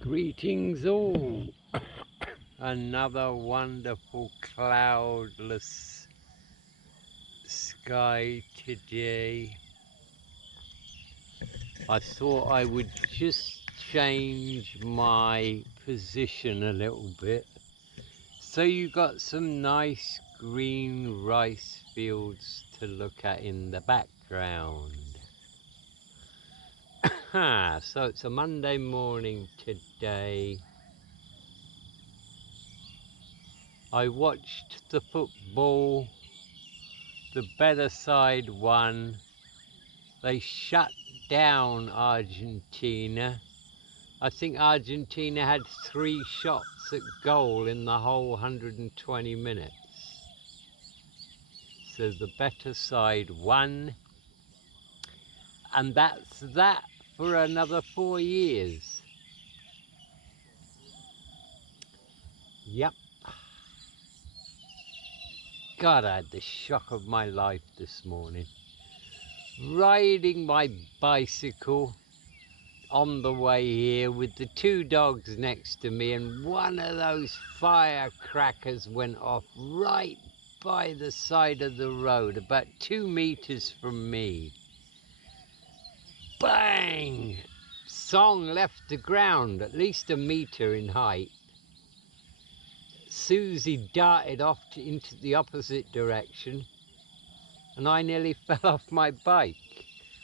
Greetings all. Another wonderful cloudless sky today. I thought I would just change my position a little bit. So you got some nice green rice fields to look at in the background. So it's a Monday morning today. I watched the football. The better side won. They shut down Argentina. I think Argentina had 3 shots at goal in the whole 120 minutes. So the better side won. And that's that for another 4 years. Yep. God, I had the shock of my life this morning. Riding my bicycle on the way here with the 2 dogs next to me, and one of those firecrackers went off right by the side of the road, about 2 meters from me. Bang! Song left the ground, at least 1 meter in height. Susie darted off into the opposite direction, and I nearly fell off my bike.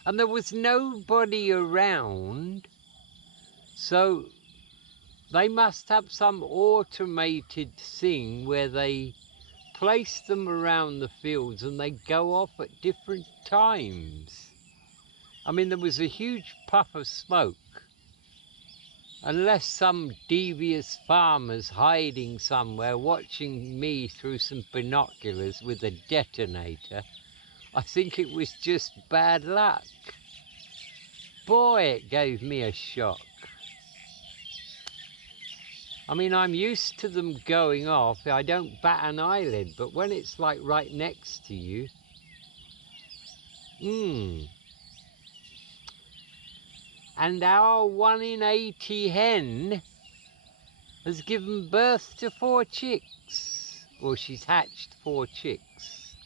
And there was nobody around, so they must have some automated thing where they place them around the fields and they go off at different times. I mean, there was a huge puff of smoke. Unless some devious farmer's hiding somewhere watching me through some binoculars with a detonator, I think it was just bad luck. Boy, it gave me a shock. I mean, I'm used to them going off. I don't bat an eyelid, but when it's like right next to you, And our 1 in 80 hen has given birth to 4 chicks. Well, she's hatched 4 chicks.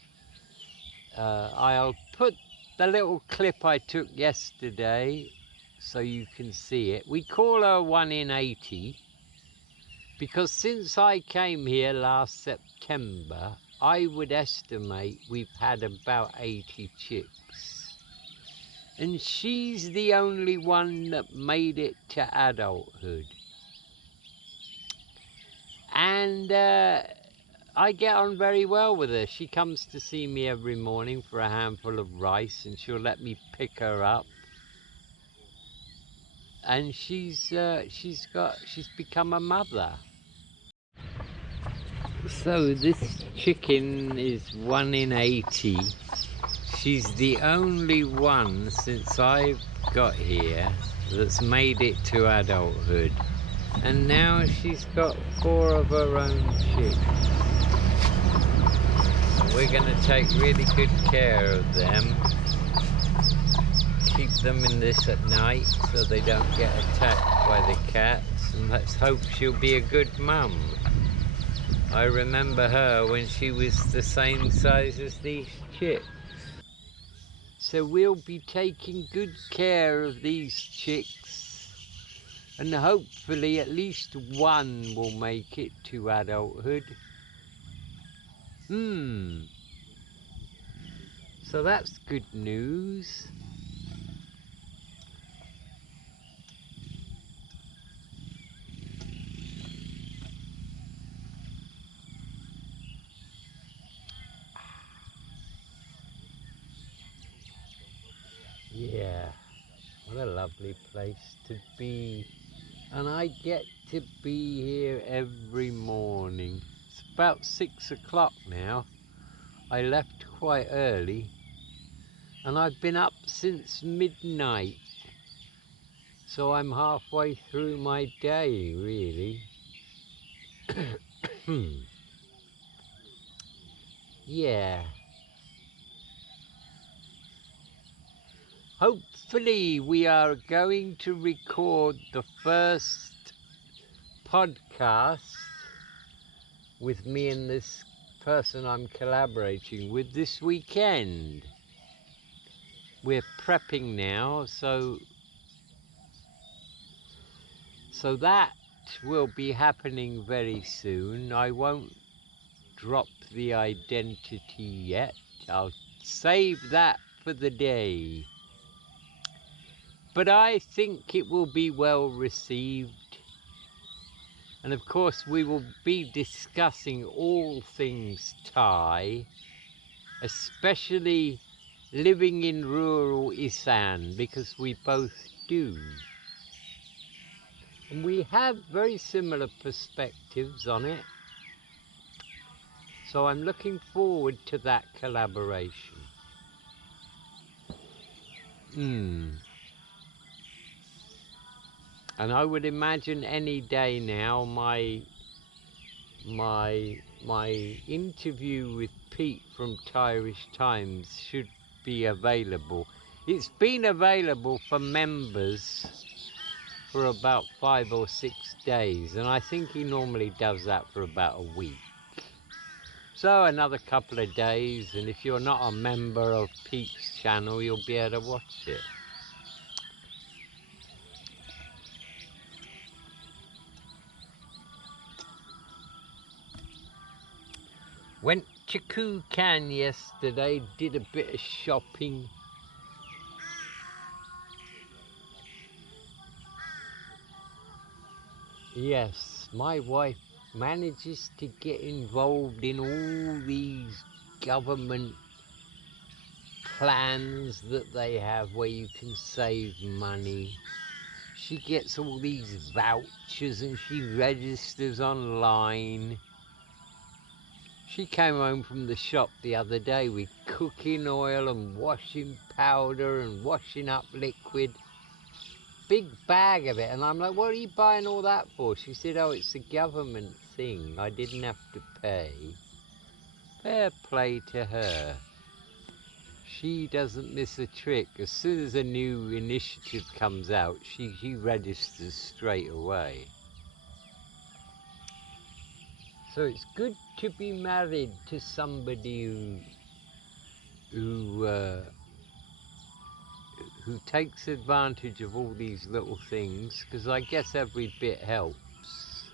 I'll put the little clip I took yesterday so you can see it. We call her 1 in 80 because since I came here last September, I would estimate we've had about 80 chicks. And she's the only one that made it to adulthood. And I get on very well with her. She comes to see me every morning for a handful of rice, and she'll let me pick her up. And she's become a mother. So this chicken is 1 in 80. She's the only one since I've got here that's made it to adulthood. And now she's got 4 of her own chicks. We're going to take really good care of them. Keep them in this at night so they don't get attacked by the cats. And let's hope she'll be a good mum. I remember her when she was the same size as these chicks. So we'll be taking good care of these chicks, and hopefully at least one will make it to adulthood. So that's good news. Yeah, what a lovely place to be. And I get to be here every morning. It's about 6 o'clock now. I left quite early, and I've been up since midnight. So I'm halfway through my day, really. Yeah. Hopefully we are going to record the first podcast with me and this person I'm collaborating with this weekend. We're prepping now, so that will be happening very soon. I won't drop the identity yet. I'll save that for the day. But I think it will be well received. And of course we will be discussing all things Thai, especially living in rural Isan, because we both do. And we have very similar perspectives on it. So I'm looking forward to that collaboration. And I would imagine any day now my interview with Pete from Irish Times should be available. It's been available for members for about 5 or 6 days, and I think he normally does that for about a week. So another couple of days, and if you're not a member of Pete's channel, you'll be able to watch it. Went to Kukan yesterday, did a bit of shopping. Yes, my wife manages to get involved in all these government plans that they have where you can save money. She gets all these vouchers and she registers online. She came home from the shop the other day with cooking oil and washing powder and washing up liquid. Big bag of it, and I'm like, what are you buying all that for? She said, oh, it's a government thing. I didn't have to pay. Fair play to her. She doesn't miss a trick. As soon as a new initiative comes out, she registers straight away. So it's good to be married to somebody who takes advantage of all these little things, because I guess every bit helps.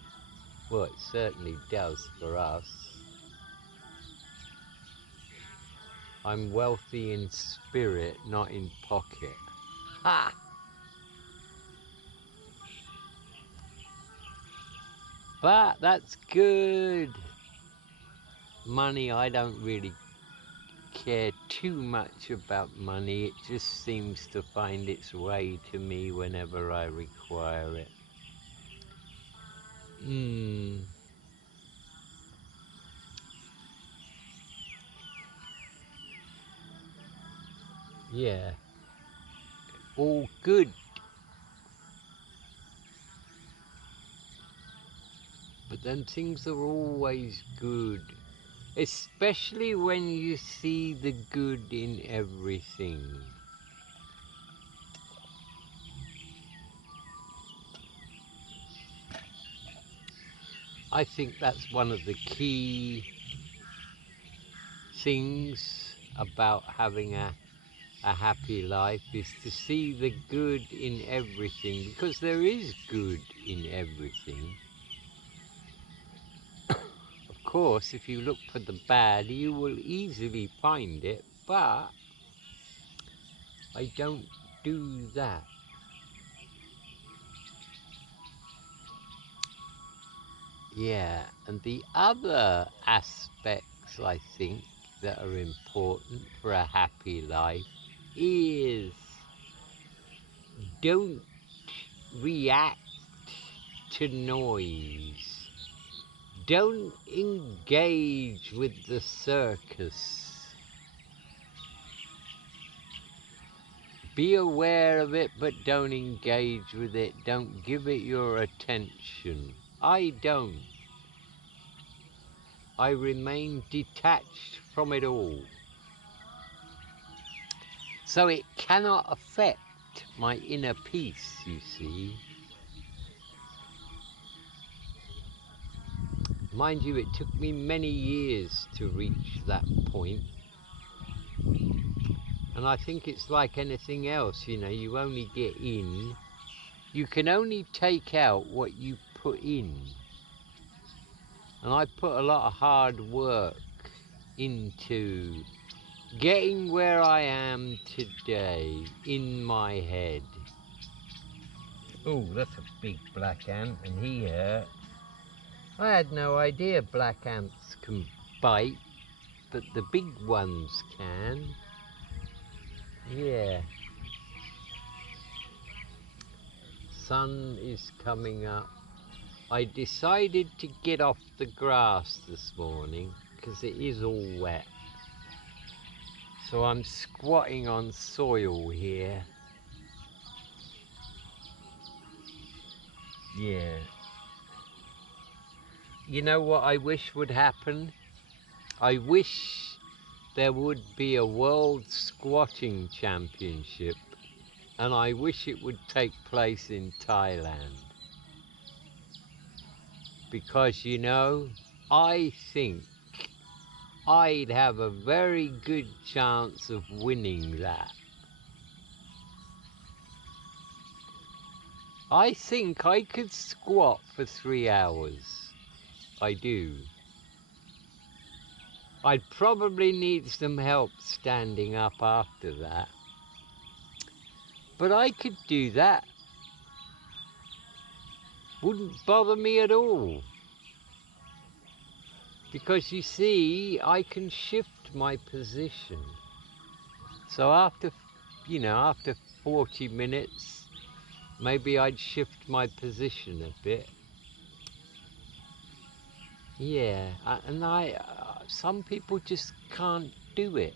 Well, it certainly does for us. I'm wealthy in spirit, not in pocket. Ha! But that's good. Money, I don't really care too much about money. It just seems to find its way to me whenever I require it. Yeah. All good. But then things are always good. Especially when you see the good in everything. I think that's one of the key things about having a happy life, is to see the good in everything, because there is good in everything. Of course, if you look for the bad, you will easily find it, but I don't do that. Yeah, and the other aspects, I think, that are important for a happy life is don't react to noise. Don't engage with the circus. Be aware of it, but don't engage with it. Don't give it your attention. I don't. I remain detached from it all. So it cannot affect my inner peace, you see. Mind you, it took me many years to reach that point. And I think it's like anything else, you know, you only get in. You can only take out what you put in. And I put a lot of hard work into getting where I am today in my head. Oh, that's a big black ant, and he hurt. I had no idea black ants can bite, but the big ones can. Yeah. Sun is coming up. I decided to get off the grass this morning because it is all wet. So I'm squatting on soil here. Yeah. You know what I wish would happen? I wish there would be a world squatting championship, and I wish it would take place in Thailand. Because, you know, I think I'd have a very good chance of winning that. I think I could squat for 3 hours. I do. I'd probably need some help standing up after that. But I could do that. Wouldn't bother me at all. Because you see, I can shift my position. So after, you know, after 40 minutes, maybe I'd shift my position a bit. Yeah, and some people just can't do it.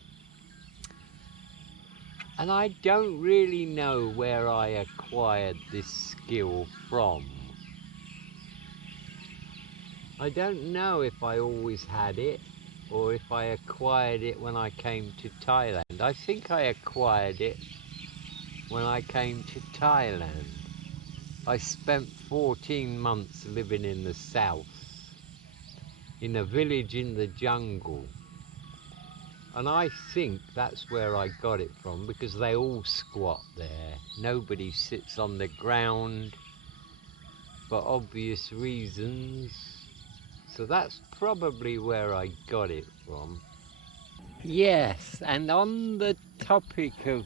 And I don't really know where I acquired this skill from. I don't know if I always had it or if I acquired it when I came to Thailand. I think I acquired it when I came to Thailand. I spent 14 months living in the south, in a village in the jungle. And I think that's where I got it from, because they all squat there. Nobody sits on the ground for obvious reasons. So that's probably where I got it from. Yes, and on the topic of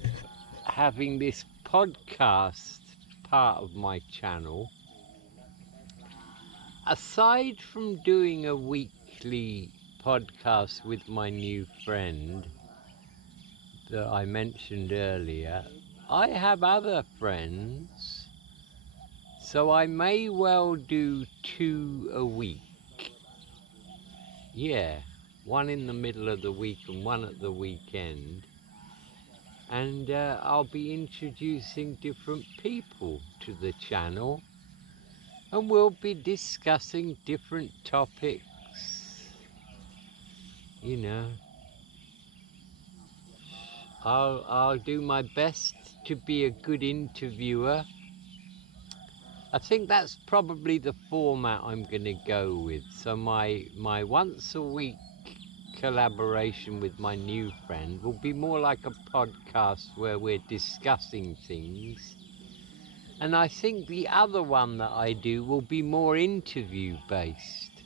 having this podcast part of my channel, aside from doing a weekly podcast with my new friend that I mentioned earlier, I have other friends, so I may well do 2 a week. Yeah, one in the middle of the week and one at the weekend. And I'll be introducing different people to the channel, and we'll be discussing different topics. You know, I'll do my best to be a good interviewer. I think that's probably the format I'm going to go with. So my once a week collaboration with my new friend will be more like a podcast where we're discussing things. And I think the other one that I do will be more interview based,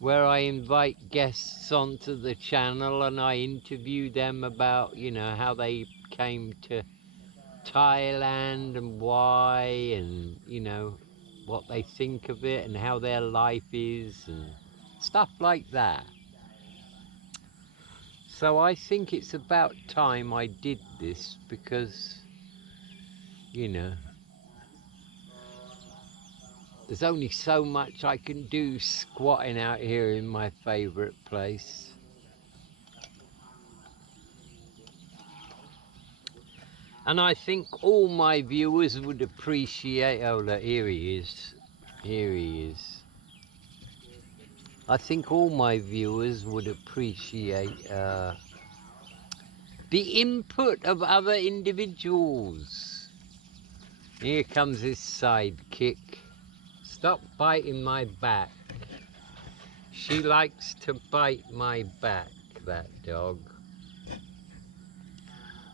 where I invite guests onto the channel and I interview them about, you know, how they came to Thailand and why, and, you know, what they think of it and how their life is and stuff like that. So I think it's about time I did this, because, you know, there's only so much I can do squatting out here in my favourite place. And I think all my viewers would appreciate... Oh, look, here he is. Here he is. I think all my viewers would appreciate the input of other individuals. Here comes his sidekick. Stop biting my back. She likes to bite my back, that dog.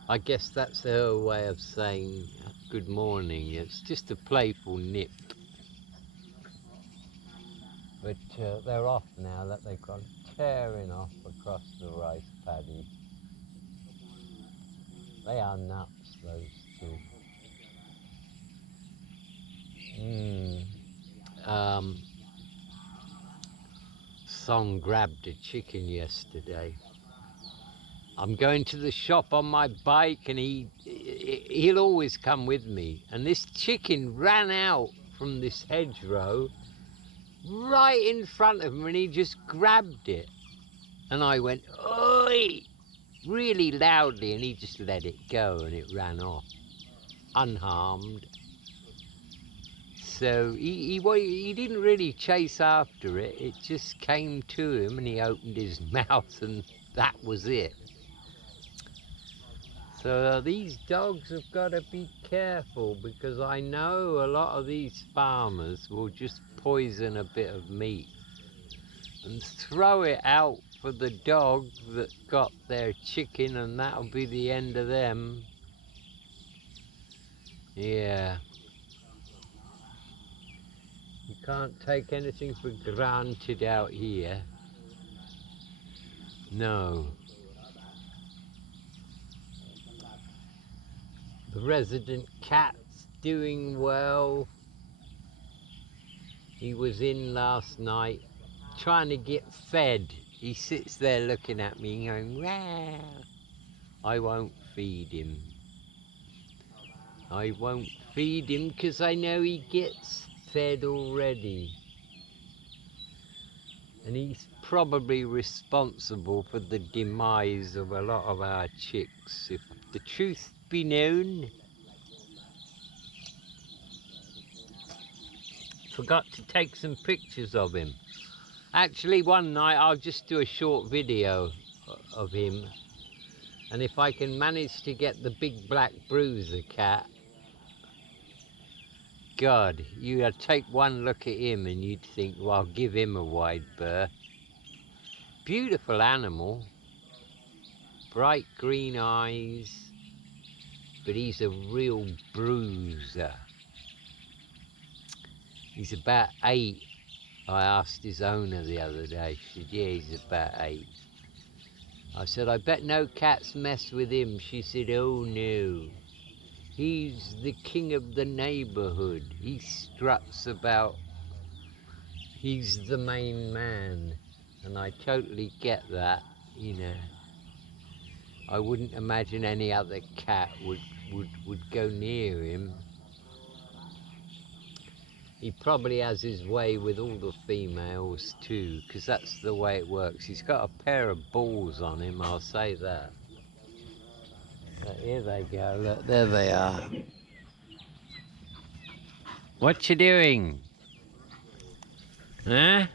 I guess that's her way of saying good morning. It's just a playful nip. But they're off now that they've gone tearing off across the rice paddy. They are nuts, those two. Song grabbed a chicken yesterday. I'm going to the shop on my bike and he'll always come with me. And this chicken ran out from this hedgerow right in front of him and he just grabbed it. And I went, oi, really loudly, and he just let it go and it ran off, unharmed. So he didn't really chase after it, it just came to him and he opened his mouth and that was it. So these dogs have got to be careful because I know a lot of these farmers will just poison a bit of meat and throw it out for the dog that got their chicken and that'll be the end of them. Yeah. You can't take anything for granted out here. No. The resident cat's doing well. He was in last night trying to get fed. He sits there looking at me going, wow. I won't feed him. I won't feed him because I know he gets fed already. And he's probably responsible for the demise of a lot of our chicks, if the truth be known. Forgot to take some pictures of him. Actually, one night I'll just do a short video of him. And if I can manage to get the big black bruiser cat, God, you'd take one look at him and you'd think, well, I'll give him a wide berth. Beautiful animal, bright green eyes, but he's a real bruiser. He's about 8. I asked his owner the other day. She said, yeah, he's about 8. I said, I bet no cats mess with him. She said, oh no. He's the king of the neighborhood. He struts about. He's the main man. And I totally get that, you know. I wouldn't imagine any other cat would go near him. He probably has his way with all the females too, because that's the way it works. He's got a pair of balls on him, I'll say that. But here they go, look, there they are. What you doing? Huh?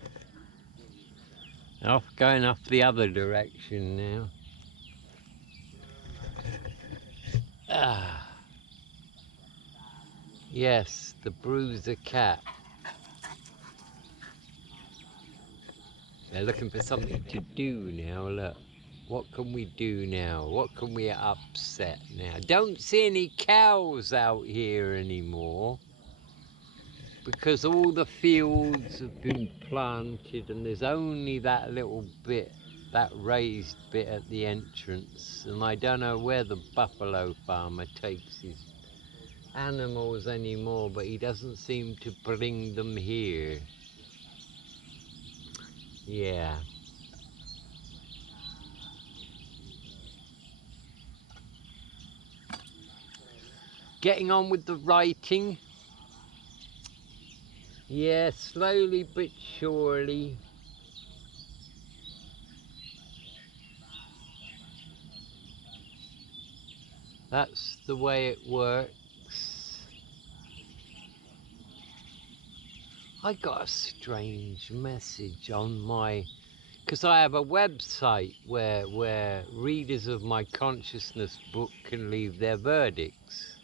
Going off the other direction now. Ah. Yes, the bruiser cat. They're looking for something to do now, look. What can we do now? What can we upset now? Don't see any cows out here anymore because all the fields have been planted and there's only that little bit, that raised bit at the entrance, and I don't know where the buffalo farmer takes his animals anymore, but he doesn't seem to bring them here. Yeah. Getting on with the writing. Yeah, slowly but surely. That's the way it works. I got a strange message on my, because I have a website where readers of my consciousness book can leave their verdicts.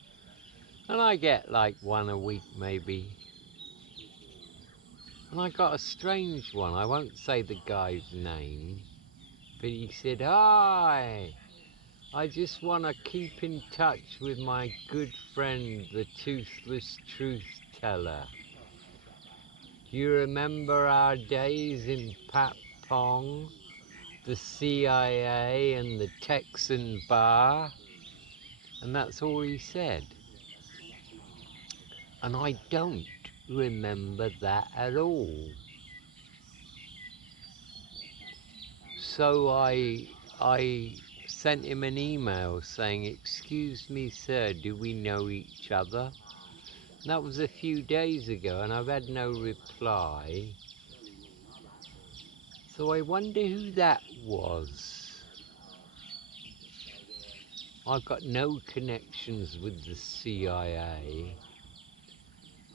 And I get like one a week maybe. And I got a strange one. I won't say the guy's name, but he said, "Hi, I just want to keep in touch with my good friend, the Toothless Truth Teller. Do you remember our days in Patpong, the CIA and the Texan bar?" And that's all he said. And I don't remember that at all. So I sent him an email saying, "Excuse me, sir, do we know each other?" And that was a few days ago, and I've had no reply. So I wonder who that was. I've got no connections with the CIA.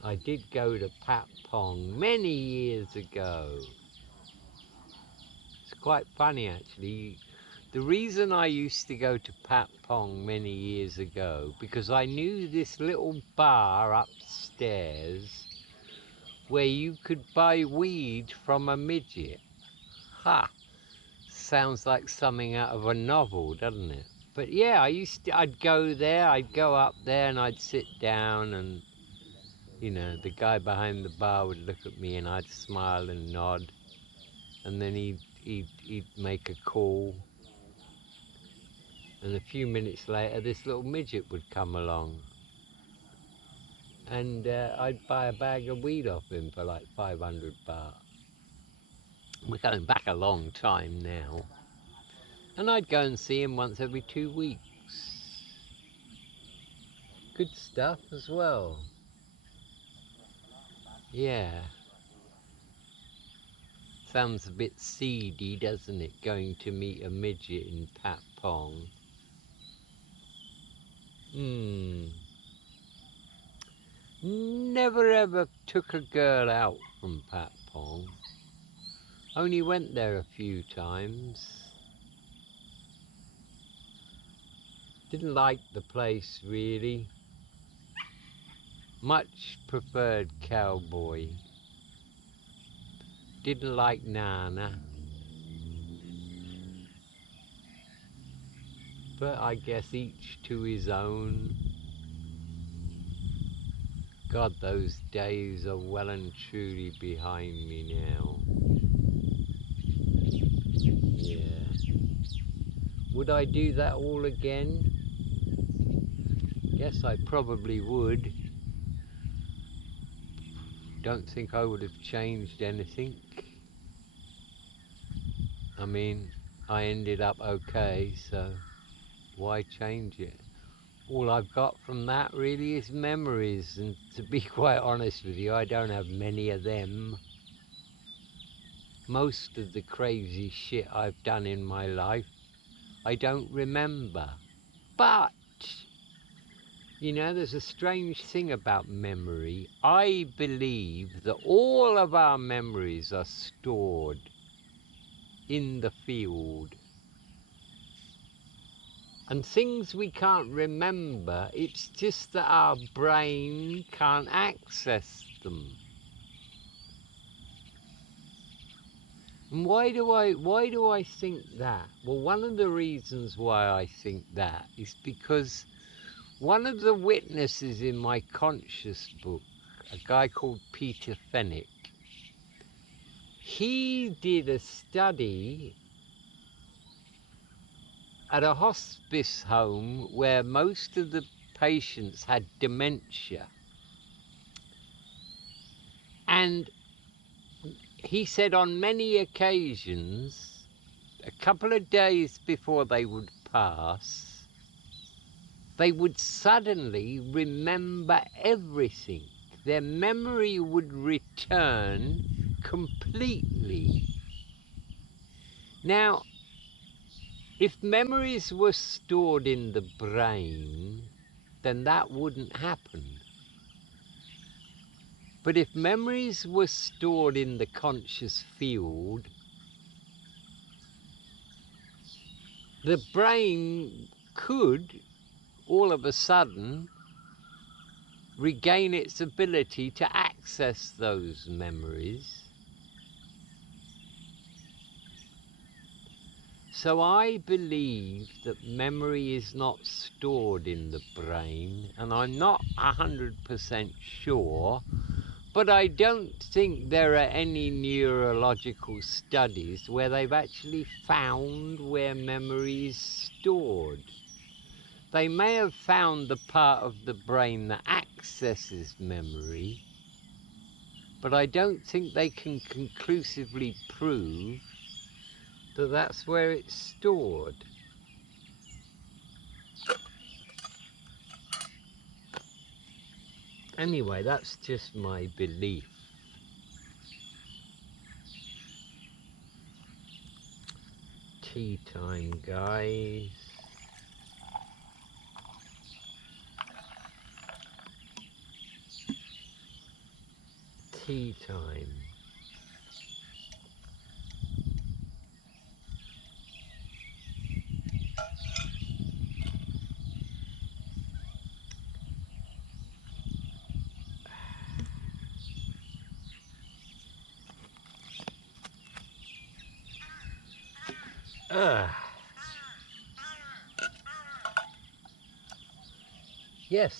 I did go to Patpong many years ago. It's quite funny, actually. The reason I used to go to Patpong many years ago, because I knew this little bar upstairs where you could buy weed from a midget. Ha! Sounds like something out of a novel, doesn't it? But yeah, I'd go there, I'd go up there and I'd sit down, and, you know, the guy behind the bar would look at me and I'd smile and nod, and then he'd make a call. And a few minutes later, this little midget would come along, and I'd buy a bag of weed off him for like 500 baht. We're going back a long time now. And I'd go and see him once every 2 weeks. Good stuff as well. Yeah. Sounds a bit seedy, doesn't it, going to meet a midget in Patpong? Never ever took a girl out from Patpong. Only went there a few times. Didn't like the place, really. Much preferred Cowboy. Didn't like Nana. But I guess each to his own. God, those days are well and truly behind me now. Yeah. Would I do that all again? Yes, I probably would. Don't think I would have changed anything. I mean, I ended up okay, so why change it? All I've got from that really is memories, and to be quite honest with you, I don't have many of them. Most of the crazy shit I've done in my life, I don't remember. But, you know, there's a strange thing about memory. I believe that all of our memories are stored in the field. And things we can't remember, it's just that our brain can't access them. And why do I think that? Well, one of the reasons why I think that is because one of the witnesses in my conscious book, a guy called Peter Fenwick, he did a study at a hospice home where most of the patients had dementia. And he said on many occasions, a couple of days before they would pass, they would suddenly remember everything. Their memory would return completely. Now, if memories were stored in the brain, then that wouldn't happen. But if memories were stored in the conscious field, the brain could, all of a sudden, regain its ability to access those memories. So I believe that memory is not stored in the brain, and I'm not 100% sure, but I don't think there are any neurological studies where they've actually found where memory is stored. They may have found the part of the brain that accesses memory, but I don't think they can conclusively prove that that's where it's stored. Anyway, that's just my belief. Tea time, guys. Tea time. Ugh. Yes.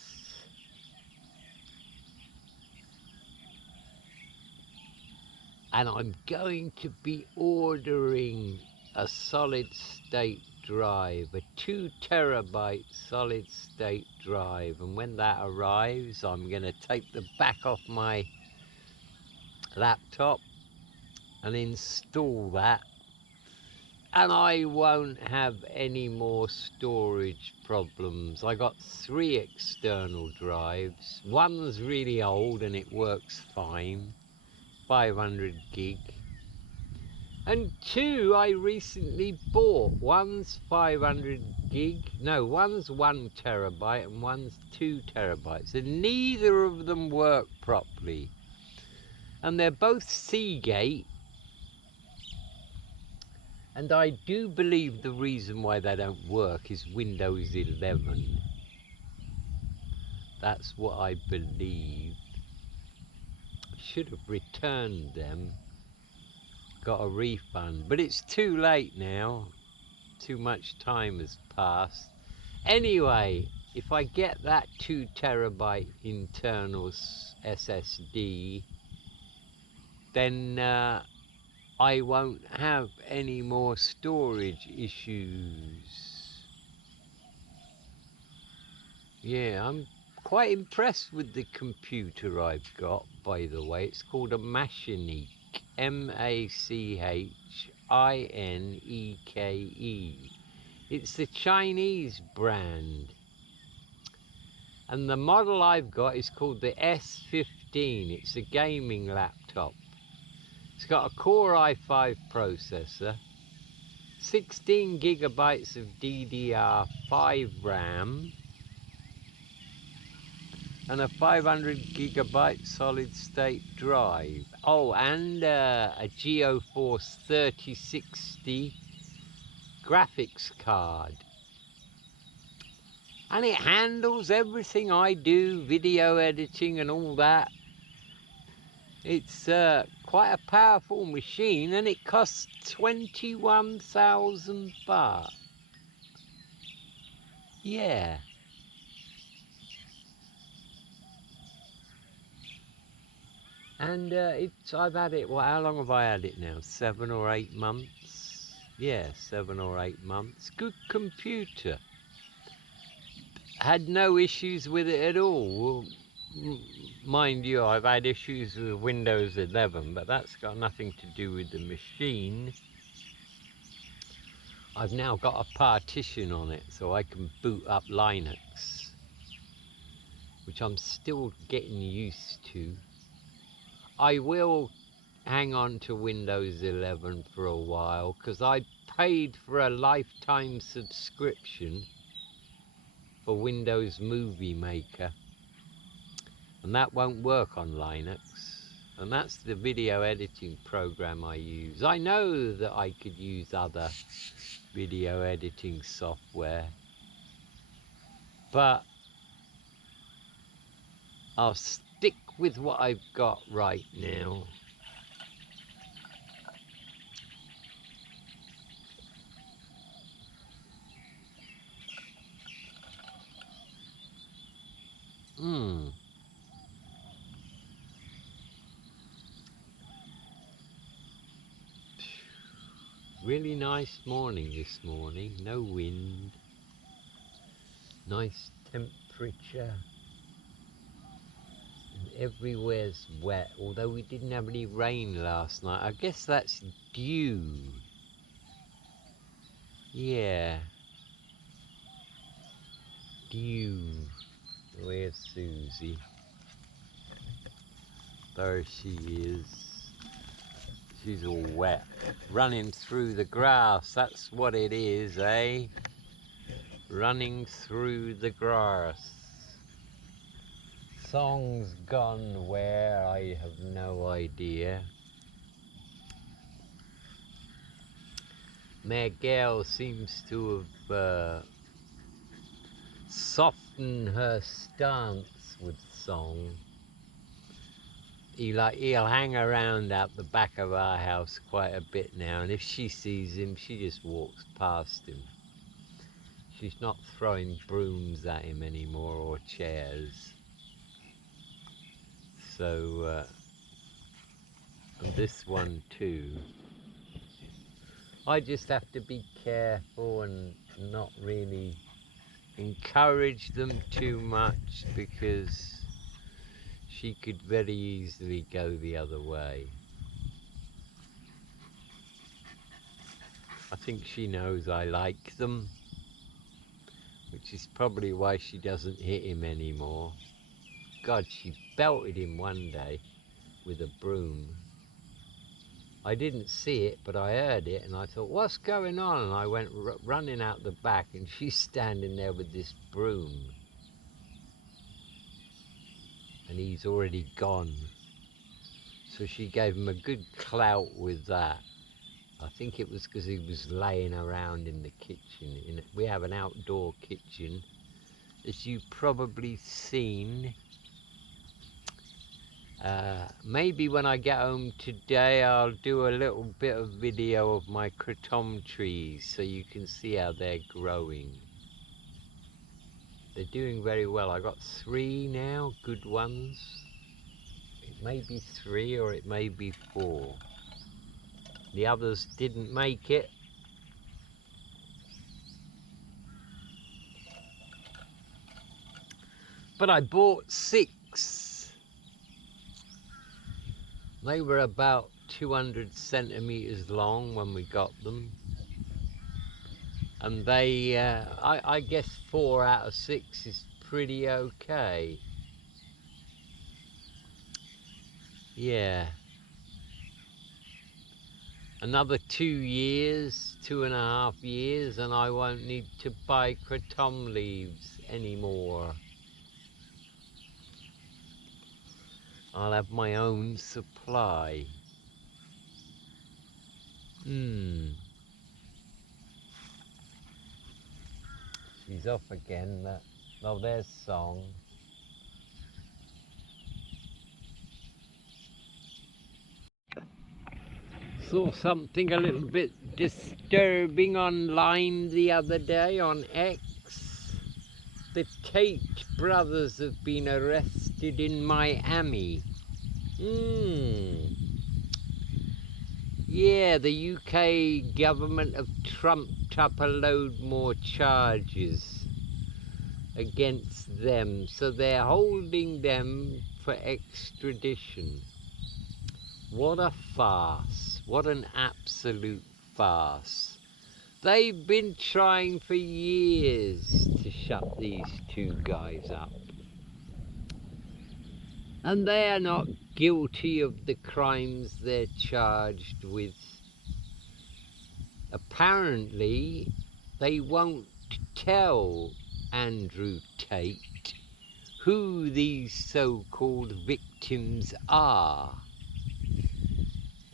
And I'm going to be ordering a solid state drive, a 2 terabyte solid state drive. And when that arrives, I'm going to take the back off my laptop and install that. And I won't have any more storage problems. I got 3 external drives. One's really old and it works fine, 500 gig. And 2 I recently bought. One's 500 gig, no, one's 1 terabyte and one's 2 terabytes. And neither of them work properly. And they're both Seagate. And I do believe the reason why they don't work is Windows 11. That's what I believe. Should have returned them. Got a refund. But it's too late now. Too much time has passed. Anyway, if I get that 2 terabyte internal SSD, then I won't have any more storage issues. Yeah, I'm quite impressed with the computer I've got, by the way. It's called a Machineke, Machineke. It's the Chinese brand. And the model I've got is called the S15. It's a gaming laptop. It's got a Core i5 processor, 16 gigabytes of DDR5 RAM, and a 500 gigabyte solid state drive. Oh, and a GeoForce 3060 graphics card. And it handles everything I do, video editing and all that. It's quite a powerful machine, and it costs 21,000 baht. Yeah. And I've had it, well, how long have I had it now? 7 or 8 months? Yeah, 7 or 8 months. Good computer. Had no issues with it at all. Well, mind you, I've had issues with Windows 11, but that's got nothing to do with the machine. I've now got a partition on it so I can boot up Linux, which I'm still getting used to. I will hang on to Windows 11 for a while because I paid for a lifetime subscription for Windows Movie Maker, and that won't work on Linux. And that's the video editing program I use. I know that I could use other video editing software, but I'll stick with what I've got right now. Hmm. Really nice morning this morning. No wind. Nice temperature. And everywhere's wet. Although we didn't have any rain last night. I guess that's dew. Yeah. Dew. Where's Susie? There she is. She's all wet. Running through the grass. That's what it is, eh? Running through the grass. Song's gone where? I have no idea. Miguel seems to have softened her stance with Song. He'll hang around out the back of our house quite a bit now, and if she sees him, she just walks past him. She's not throwing brooms at him anymore or chairs. So, and this one too. I just have to be careful and not really encourage them too much, because she could very easily go the other way. I think she knows I like them, which is probably why she doesn't hit him anymore. God, she belted him one day with a broom. I didn't see it, but I heard it, and I thought, what's going on? And I went running out the back, and she's standing there with this broom. And he's already gone. So she gave him a good clout with that. I think it was because he was laying around in the kitchen. We have an outdoor kitchen, as you've probably seen. Maybe when I get home today, I'll do a little bit of video of my kratom trees so you can see how they're growing. They're doing very well. I got 3 now, good ones. It may be 3 or it may be 4. The others didn't make it. But I bought 6. They were about 200 centimeters long when we got them. And they, I guess 4 out of 6 is pretty okay. Yeah. Another 2 years, 2.5 years, and I won't need to buy kratom leaves anymore. I'll have my own supply. She's off again. Oh, there's Song. Saw something a little bit disturbing online the other day on X. The Tate brothers have been arrested in Miami. Yeah, the UK government have trumped up a load more charges against them, so they're holding them for extradition. What a farce. What an absolute farce. They've been trying for years to shut these 2 guys up. And they are not guilty of the crimes they're charged with. Apparently, they won't tell Andrew Tate who these so-called victims are.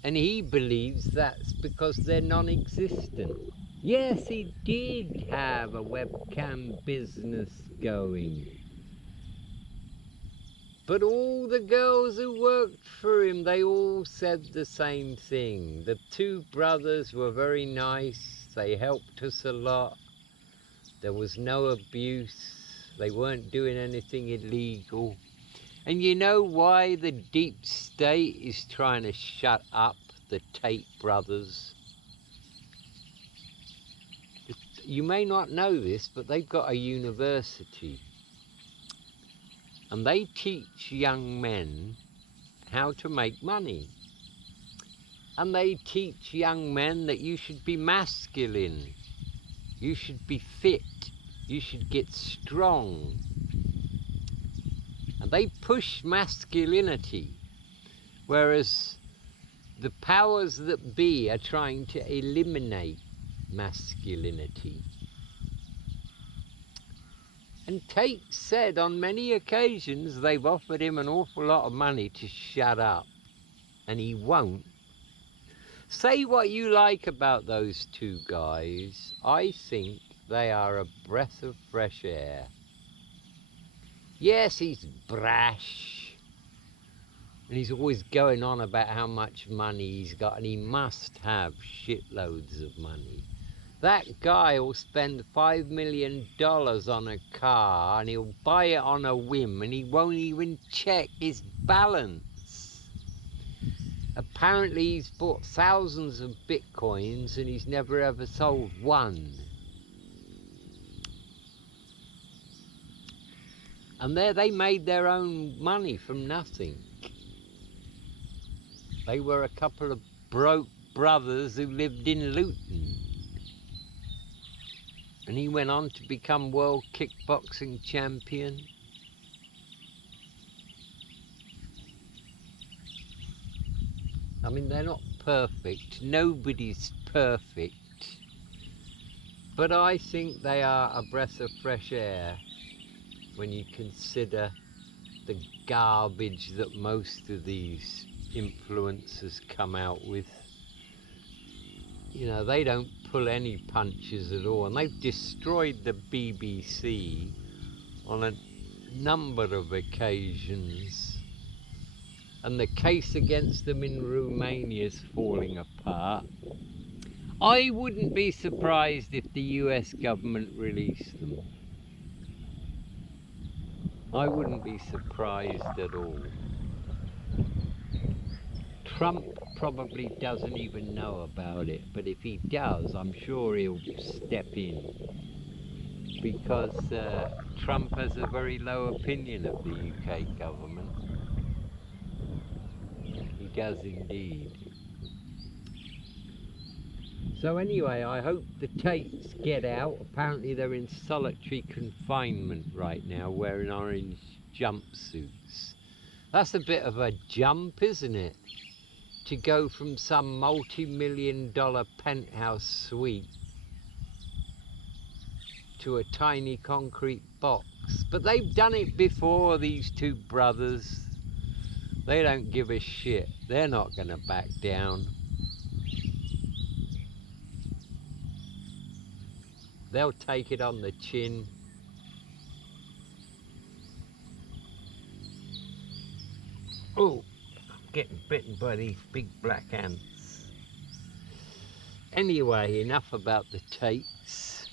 And he believes that's because they're non-existent. Yes, he did have a webcam business going. But all the girls who worked for him, they all said the same thing. The 2 brothers were very nice. They helped us a lot. There was no abuse. They weren't doing anything illegal. And you know why the deep state is trying to shut up the Tate brothers? You may not know this, but they've got a university. And they teach young men how to make money. And they teach young men that you should be masculine. You should be fit. You should get strong. And they push masculinity, whereas the powers that be are trying to eliminate masculinity. And Tate said on many occasions they've offered him an awful lot of money to shut up, and he won't. Say what you like about those two guys, I think they are a breath of fresh air. Yes, he's brash, and he's always going on about how much money he's got, and he must have shitloads of money. That guy will spend $5 million on a car, and he'll buy it on a whim, and he won't even check his balance. Apparently he's bought thousands of bitcoins, and he's never ever sold one. And there they made their own money from nothing. They were a couple of broke brothers who lived in Luton. And he went on to become world kickboxing champion. I mean, they're not perfect. Nobody's perfect. But I think they are a breath of fresh air when you consider the garbage that most of these influencers come out with. You know, they don't pull any punches at all, and they've destroyed the BBC on a number of occasions, and the case against them in Romania is falling apart. I wouldn't be surprised if the US government released them. I wouldn't be surprised at all. Trump probably doesn't even know about it, but if he does, I'm sure he'll step in, because Trump has a very low opinion of the UK government. He does indeed. So anyway, I hope the Tates get out. Apparently they're in solitary confinement right now, wearing orange jumpsuits. That's a bit of a jump, isn't it? To go from some multi-million-dollar penthouse suite to a tiny concrete box. But they've done it before, these two brothers. They don't give a shit. They're not going to back down. They'll take it on the chin. Oh, getting bitten by these big black ants. Anyway, enough about the Tates.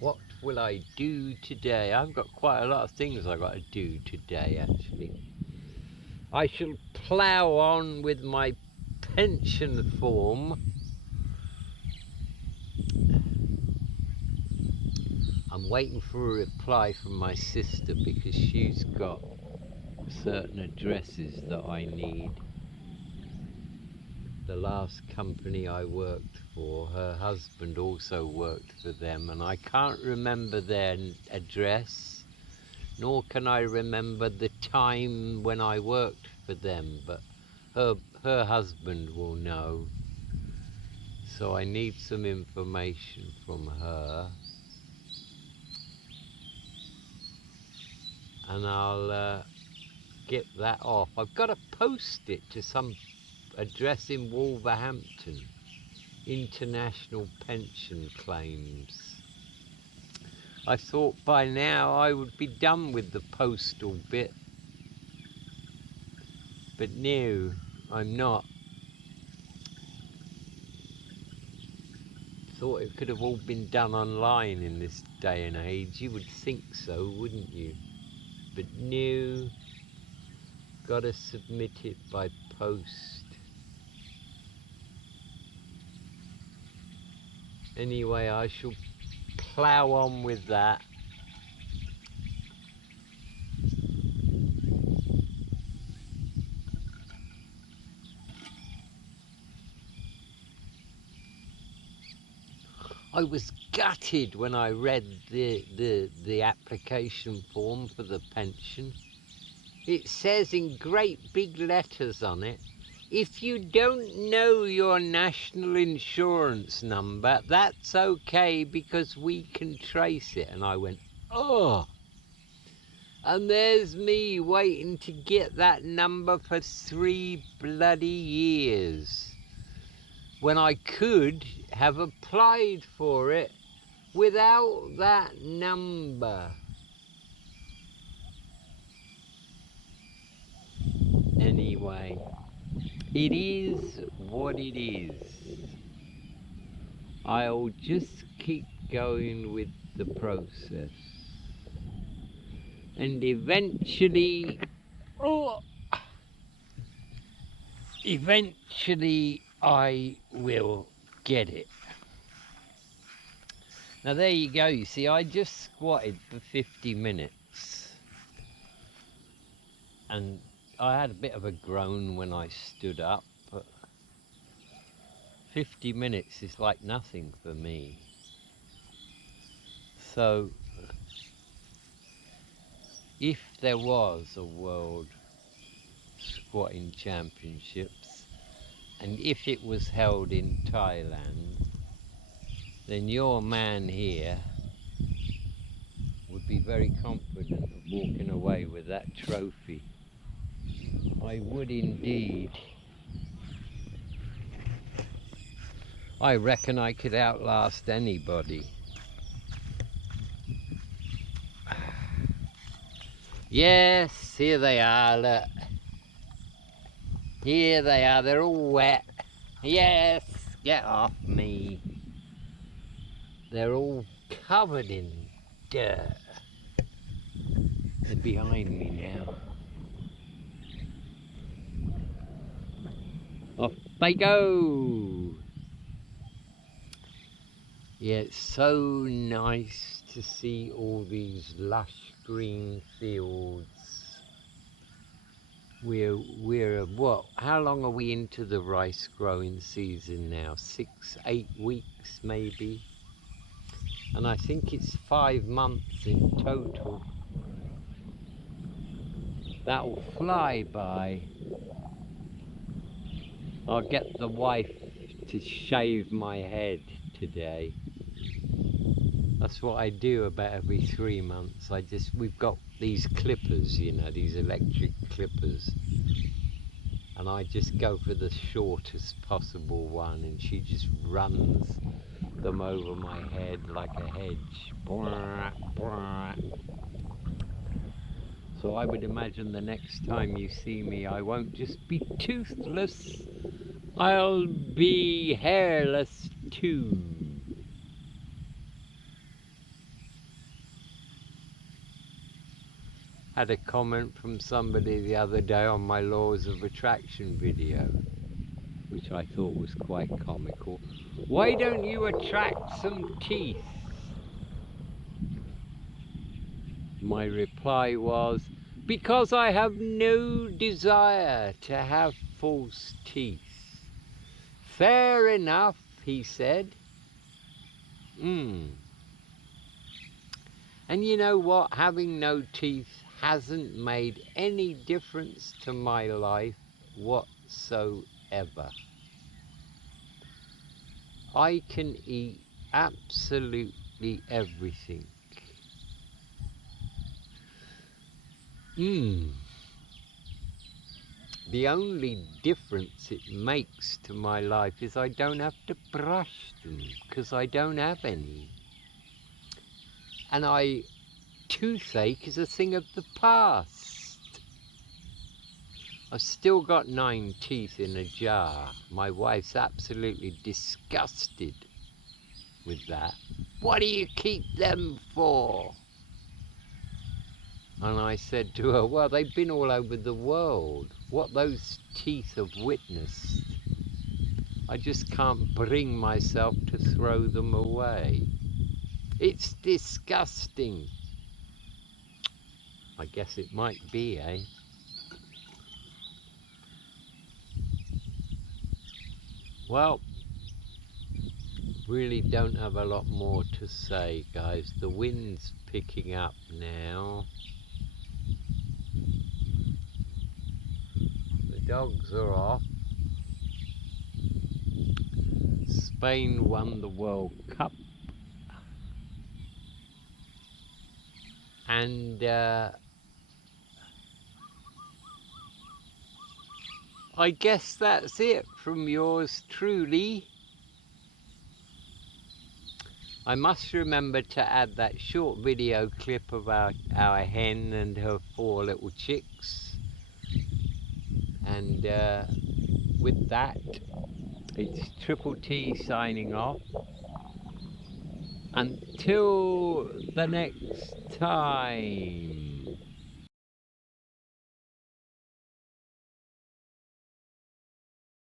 What will I do today? I've got quite a lot of things I've got to do today, actually. I shall plough on with my pension form. I'm waiting for a reply from my sister because she's got certain addresses that I need. The last company I worked for, her husband also worked for them, and I can't remember their address, nor can I remember the time when I worked for them, but her husband will know. So I need some information from her, and I'll get that off. I've got to post it to some address in Wolverhampton, International Pension Claims. I thought by now I would be done with the postal bit. But no, I'm not. Thought it could have all been done online in this day and age. You would think so, wouldn't you? But no, gotta submit it by post. Anyway, I shall plough on with that. I was gutted when I read the application form for the pension. It says in great big letters on it, if you don't know your national insurance number, that's okay because we can trace it. And I went, oh. And there's me waiting to get that number for 3 bloody years, when I could have applied for it without that number. Anyway, it is what it is. I'll just keep going with the process. And eventually I will get it. Now there you go, you see, I just squatted for 50 minutes. And I had a bit of a groan when I stood up, but 50 minutes is like nothing for me. So, if there was a World Squatting Championships, and if it was held in Thailand, then your man here would be very confident of walking away with that trophy. I would indeed. I reckon I could outlast anybody. Yes, here they are, look. Here they are, they're all wet. Yes, get off me. They're all covered in dirt. They're behind me now. Off they go. Yeah, it's so nice to see all these lush green fields. We're what? How long are we into the rice growing season now? 6, 8 weeks maybe. And I think it's 5 months in total. That'll fly by. I'll get the wife to shave my head today. That's what I do about every 3 months. We've got these clippers, you know, these electric clippers. And I just go for the shortest possible one, and she just runs them over my head like a hedge. So I would imagine the next time you see me, I won't just be toothless, I'll be hairless too. Had a comment from somebody the other day on my Laws of Attraction video, which I thought was quite comical. Why don't you attract some teeth? My reply was, because I have no desire to have false teeth. Fair enough, he said. And you know what? Having no teeth hasn't made any difference to my life whatsoever. I can eat absolutely everything. The only difference it makes to my life is I don't have to brush them, because I don't have any. and toothache is a thing of the past. I've still got 9 teeth in a jar. My wife's absolutely disgusted with that. What do you keep them for? And I said to her, well, they've been all over the world. What those teeth have witnessed, I just can't bring myself to throw them away. It's disgusting. I guess it might be, eh? Well, really don't have a lot more to say, guys. The wind's picking up now. The dogs are off. Spain won the World Cup. And I guess that's it from yours truly. I must remember to add that short video clip of our hen and her 4 little chicks. And with that, it's Triple T signing off. Until the next time.